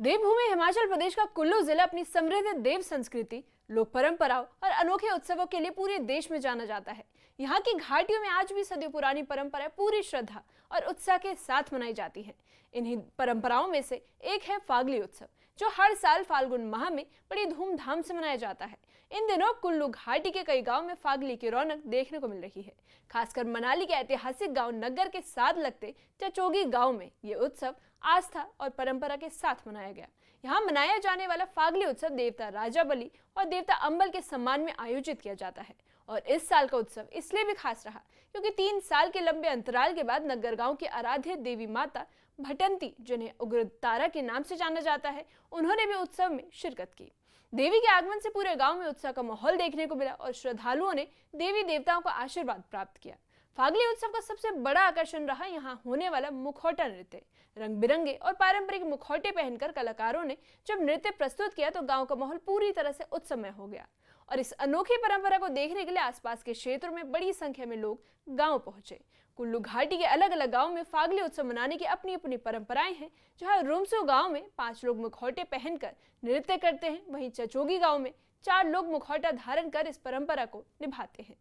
देवभूमि हिमाचल प्रदेश का कुल्लू जिला अपनी समृद्ध देव संस्कृति, लोक परंपराओं और अनोखे उत्सवों के लिए पूरे देश में जाना जाता है। यहाँ की घाटियों में आज भी सदियों पुरानी परंपराएं पूरी श्रद्धा और उत्साह के साथ मनाई जाती हैं। इन्हीं परंपराओं में से एक है फागली उत्सव, जो हर साल फाल्गुन माह में बड़ी धूमधाम से मनाया जाता है। इन दिनों कुल्लू घाटी के कई गांव में फागली की रौनक देखने को मिल रही है। खासकर मनाली के ऐतिहासिक गांव नग्गर के साथ लगते चचोगी गांव में ये उत्सव आस्था और परंपरा के साथ मनाया गया। यहाँ मनाया जाने वाला फागली उत्सव देवता राजा बलि और देवता अंबल के सम्मान में आयोजित किया जाता है। और इस साल का उत्सव इसलिए भी खास रहा क्योंकि 3 साल के लंबे अंतराल के बाद नग्गर गांव की आराध्य देवी माता भटंती, जिन्हें उग्र तारा के नाम से जाना जाता है, उन्होंने भी उत्सव में शिरकत की। देवी के आगमन से पूरे गांव में उत्साह का माहौल देखने को मिला और श्रद्धालुओं ने देवी देवताओं का आशीर्वाद प्राप्त किया। फागली उत्सव का सबसे बड़ा आकर्षण रहा यहाँ होने वाला मुखौटा नृत्य। रंग बिरंगे और पारंपरिक मुखौटे पहनकर कलाकारों ने जब नृत्य प्रस्तुत किया तो गांव का माहौल पूरी तरह से उत्सवमय हो गया। और इस अनोखी परंपरा को देखने के लिए आसपास के क्षेत्रों में बड़ी संख्या में लोग गांव पहुंचे। कुल्लू घाटी के अलग अलग गांव में फागली उत्सव मनाने की अपनी अपनी परंपराएं हैं। जहां रुमसू गांव में 5 लोग मुखौटे पहनकर नृत्य करते हैं, वहीं चचोगी गांव में 4 लोग मुखौटा धारण कर इस परंपरा को निभाते हैं।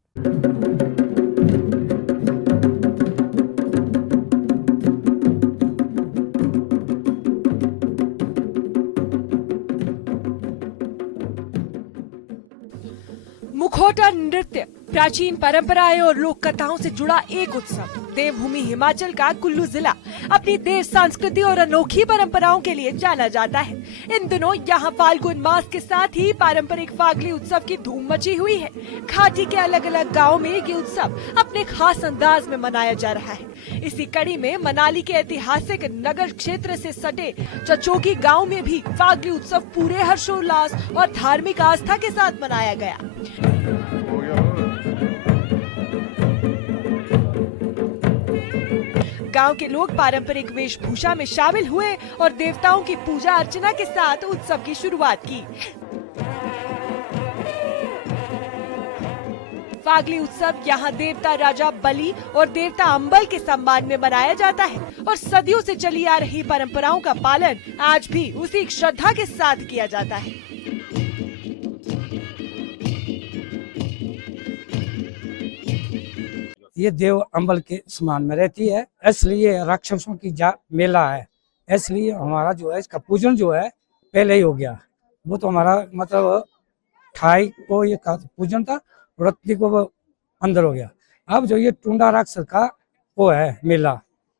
मुखौटा नृत्य प्राचीन परंपराएं और लोक कथाओं से जुड़ा एक उत्सव। देवभूमि हिमाचल का कुल्लू जिला अपनी देव संस्कृति और अनोखी परंपराओं के लिए जाना जाता है। इन दिनों यहाँ फाल्गुन मास के साथ ही पारंपरिक फागली उत्सव की धूम मची हुई है। घाटी के अलग अलग गाँव में ये उत्सव अपने खास अंदाज में मनाया जा रहा है। इसी कड़ी में मनाली के ऐतिहासिक नगर क्षेत्र से सटे चचोगी गाँव में भी फागली उत्सव पूरे हर्षोल्लास और धार्मिक आस्था के साथ मनाया गया। गांव के लोग पारंपरिक वेशभूषा में शामिल हुए और देवताओं की पूजा अर्चना के साथ उत्सव की शुरुआत की। फागली उत्सव यहाँ देवता राजा बलि और देवता अंबल के सम्मान में मनाया जाता है और सदियों से चली आ रही परंपराओं का पालन आज भी उसी श्रद्धा के साथ किया जाता है। ये देव अंबल के समान में रहती है, इसलिए राक्षसों की मेला है। इसलिए हमारा जो है इसका पूजन जो है पहले ही हो गया। वो तो हमारा मतलब 28 को ये पूजन था, 29 को वो अंदर हो गया। अब जो ये टुंडा राक्षस का वो है मेला,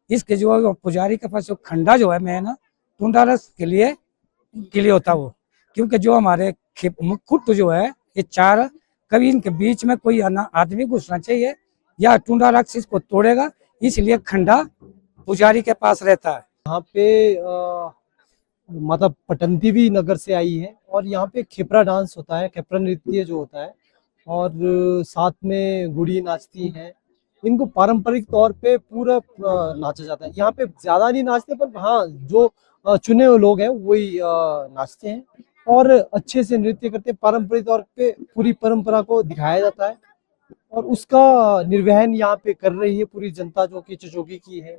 इसके जो पुजारी के पास जो खंडा जो है मेन टुंडा राक्षस के लिए होता वो, क्योंकि जो हमारे मुकुट जो है ये 4 कभी इनके बीच में कोई आदमी घुसना चाहिए या टुंडा राक्षस को तोड़ेगा, इसलिए खंडा पुजारी के पास रहता है। यहाँ पे माता पटंती भी नगर से आई है और यहाँ पे खेपरा डांस होता है, खेपरा नृत्य जो होता है, और साथ में गुड़ी नाचती हैं। इनको पारंपरिक तौर पे पूरा नाचा जाता है। यहाँ पे ज्यादा नहीं नाचते, पर हाँ जो चुने हुए लोग हैं वही नाचते हैं और अच्छे से नृत्य करते हैं। पारंपरिक तौर पे पूरी परंपरा को दिखाया जाता है और उसका निर्वहन यहाँ पे कर रही है पूरी जनता जो कि चचोगी की है,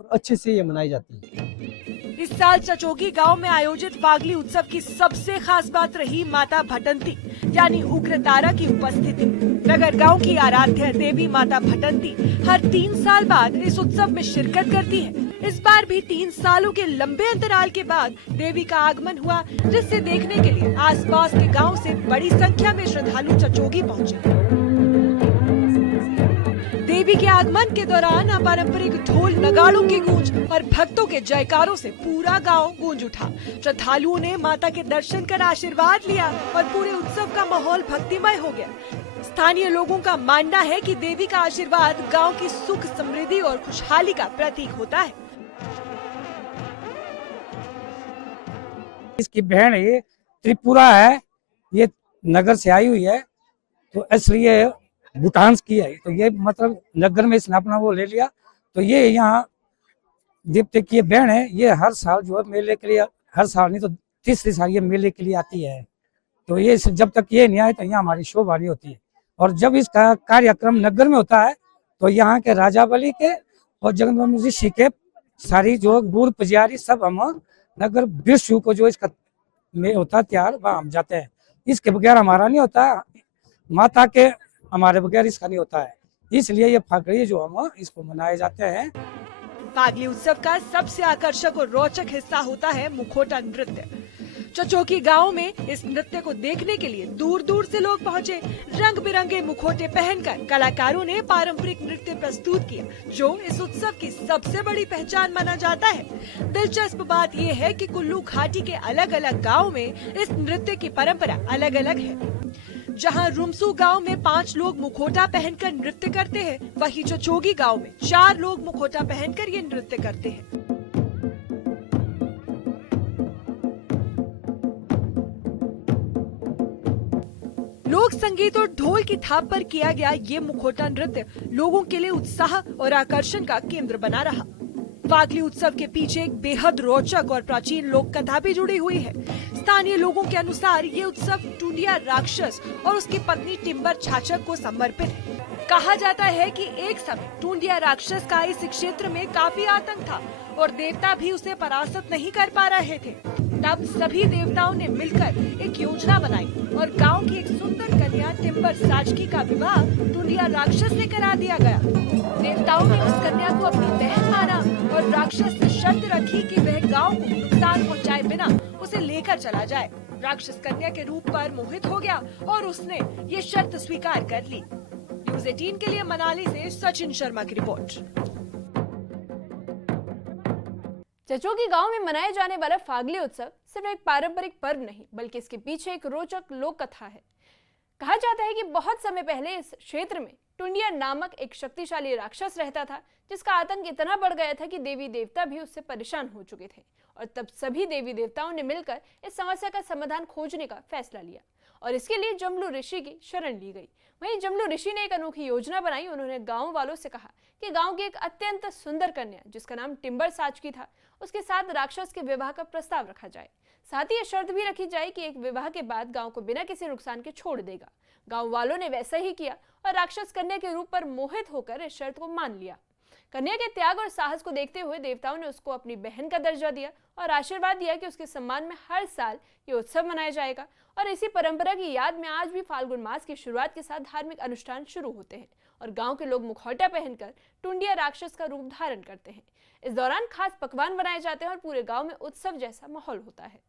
और अच्छे से ये मनाई जाती है। इस साल चचोगी गांव में आयोजित फागली उत्सव की सबसे खास बात रही माता भटंती यानी उग्र तारा की उपस्थिति। नगर गांव की आराध्य देवी माता भटंती हर 3 साल बाद इस उत्सव में शिरकत करती है। इस बार भी 3 सालों के लंबे अंतराल के बाद देवी का आगमन हुआ, जिससे देखने के लिए आसपास के गाँव से बड़ी संख्या में श्रद्धालु चचोगी पहुँचे। देवी के आगमन के दौरान पारंपरिक ढोल नगाड़ों की गूंज और भक्तों के जयकारों से पूरा गांव गूंज उठा। श्रद्धालुओं ने माता के दर्शन कर आशीर्वाद लिया और पूरे उत्सव का माहौल भक्तिमय हो गया। स्थानीय लोगों का मानना है कि देवी का आशीर्वाद गांव की सुख समृद्धि और खुशहाली का प्रतीक होता है। इसकी बहन ये त्रिपुरा है, ये नगर से आई हुई है, तो इसलिए भूटान की है। तो ये मतलब नगर में इसने अपना वो ले लिया। तो ये यहाँ दीप्ति की बहन है, ये हर साल जो है मेले के लिए, हर साल नहीं तो तीसरी साल ये मेले के लिए आती है। तो ये जब तक ये नहीं आए तो यहाँ हमारी शोभा नहीं होती है। और जब इसका कार्यक्रम नगर में होता है तो यहाँ के राजा बलि के और जगदम्बा ऋषि के सारी जो बूढ़ पुजारी सब हम नगर विश्व को जो इसका में होता है त्योहार वहाँ हम जाते हैं। इसके बगैर हमारा नहीं होता, माता के हमारे बगैर इसका नहीं होता है, इसलिए ये फागड़ी जो हम इसको मनाए जाते हैं। फागली उत्सव का सबसे आकर्षक और रोचक हिस्सा होता है मुखौटा नृत्य। चचोकी गांव में इस नृत्य को देखने के लिए दूर दूर से लोग पहुंचे। रंग बिरंगे मुखौटे पहनकर कलाकारों ने पारंपरिक नृत्य प्रस्तुत किया, जो इस उत्सव की सबसे बड़ी पहचान माना जाता है। दिलचस्प बात यह है कि कुल्लू घाटी के अलग अलग गाँव में इस नृत्य की परंपरा अलग अलग है। जहां रुमसू गांव में 5 लोग मुखौटा पहनकर नृत्य करते हैं, वहीं चचोगी गांव में 4 लोग मुखौटा पहनकर ये नृत्य करते हैं। लोक संगीत और ढोल की थाप पर किया गया ये मुखौटा नृत्य लोगों के लिए उत्साह और आकर्षण का केंद्र बना रहा। फागली उत्सव के पीछे एक बेहद रोचक और प्राचीन लोक कथा भी जुड़ी हुई है। स्थानीय लोगों के अनुसार ये उत्सव टुंडिया राक्षस और उसकी पत्नी टिम्बर छाछक को समर्पित है। कहा जाता है कि एक समय टुंडिया राक्षस का इस क्षेत्र में काफी आतंक था और देवता भी उसे परास्त नहीं कर पा रहे थे। तब सभी देवताओं ने मिलकर एक योजना बनाई और गांव की एक सुंदर कन्या टिम्बर साचकी का विवाह टुंडिया राक्षस से करा दिया गया। देवताओं ने उस कन्या को अपनी बहन माना और राक्षस से शर्त रखी कि वह गांव को नुकसान पहुंचाए बिना उसे लेकर चला जाए। राक्षस कन्या के रूप पर मोहित हो गया और उसने ये शर्त स्वीकार कर ली। न्यूज़ 18 के लिए मनाली से सचिन शर्मा की रिपोर्ट। चचोकी गांव में मनाया जाने वाला फागली उत्सव सिर्फ एक पारंपरिक पर्व नहीं, बल्कि इसके पीछे एक रोचक लोक कथा है। कहा जाता है कि बहुत समय पहले इस क्षेत्र में टुंडिया नामक एक शक्तिशाली राक्षस रहता था, जिसका आतंक इतना बढ़ गया था कि देवी देवता भी उससे परेशान हो चुके थे। और तब सभी देवी देवताओं ने मिलकर इस समस्या का समाधान खोजने का फैसला लिया और इसके लिए जमलू ऋषि की शरण ली गई। वहीं जमलू ऋषि ने एक अनोखी योजना बनाई। उन्होंने गांव वालों से कहा कि गांव की एक अत्यंत सुंदर कन्या, जिसका नाम टिम्बर साचकी था, उसके साथ राक्षस के विवाह का प्रस्ताव रखा जाए। साथ ही यह शर्त भी रखी जाए कि एक विवाह के बाद गांव को बिना किसी नुकसान के छोड़ देगा। गांव वालों ने वैसा ही किया और राक्षस कन्या के रूप पर मोहित होकर इस शर्त को मान लिया। कन्या के त्याग और साहस को देखते हुए देवताओं ने उसको अपनी बहन का दर्जा दिया और आशीर्वाद दिया कि उसके सम्मान में हर साल ये उत्सव मनाया जाएगा। और इसी परंपरा की याद में आज भी फाल्गुन मास की शुरुआत के साथ धार्मिक अनुष्ठान शुरू होते हैं और गांव के लोग मुखौटा पहनकर टुंडिया राक्षस का रूप धारण करते हैं। इस दौरान खास पकवान बनाए जाते हैं और पूरे गांव में उत्सव जैसा माहौल होता है।